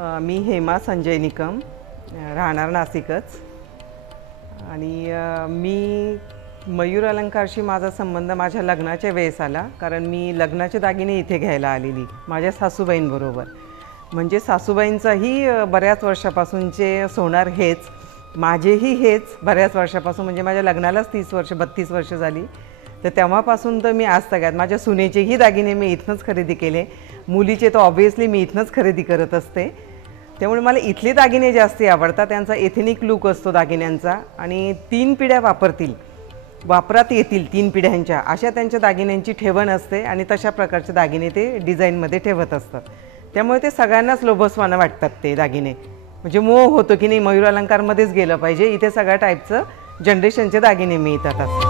मी हेमा संजय निकम, राहणार नाशिकच. आणि मी मयूर अलंकारशी माझा संबंध माझ्या लग्नाच्या वेळेस आला, कारण मी लग्नाचे दागिने इथे घ्यायला आलेली माझ्या सासूबाईंबरोबर. म्हणजे सासूबाईंचाही बऱ्याच वर्षापासूनचे सोनार हेच, माझेही हेच बऱ्याच वर्षापासून, म्हणजे माझ्या लग्नालाच 32 वर्ष झाली. तर तेव्हापासून तर मी आज तगात माझ्या सुनेचेही दागिने मी इथनंच खरेदी केले, मुलीचे तर ऑब्व्हियसली मी इथनंच खरेदी करत असते. त्यामुळे मला इथले दागिने जास्ती आवडतात. त्यांचा एथनिक लूक असतो दागिन्यांचा, आणि 3 पिढ्या वापरात येतील 3 पिढ्यांच्या अशा त्यांच्या दागिन्यांची ठेवण असते, आणि तशा प्रकारचे दागिने ते डिझाईनमध्ये ठेवत असतात. त्यामुळे ते सगळ्यांनाच लोभसवानं वाटतात ते दागिने. म्हणजे मोह होतो की नाही, मयूर अलंकारमध्येच गेलं पाहिजे, इथे सगळ्या टाईपचं जनरेशनचे दागिने मिळतात असं.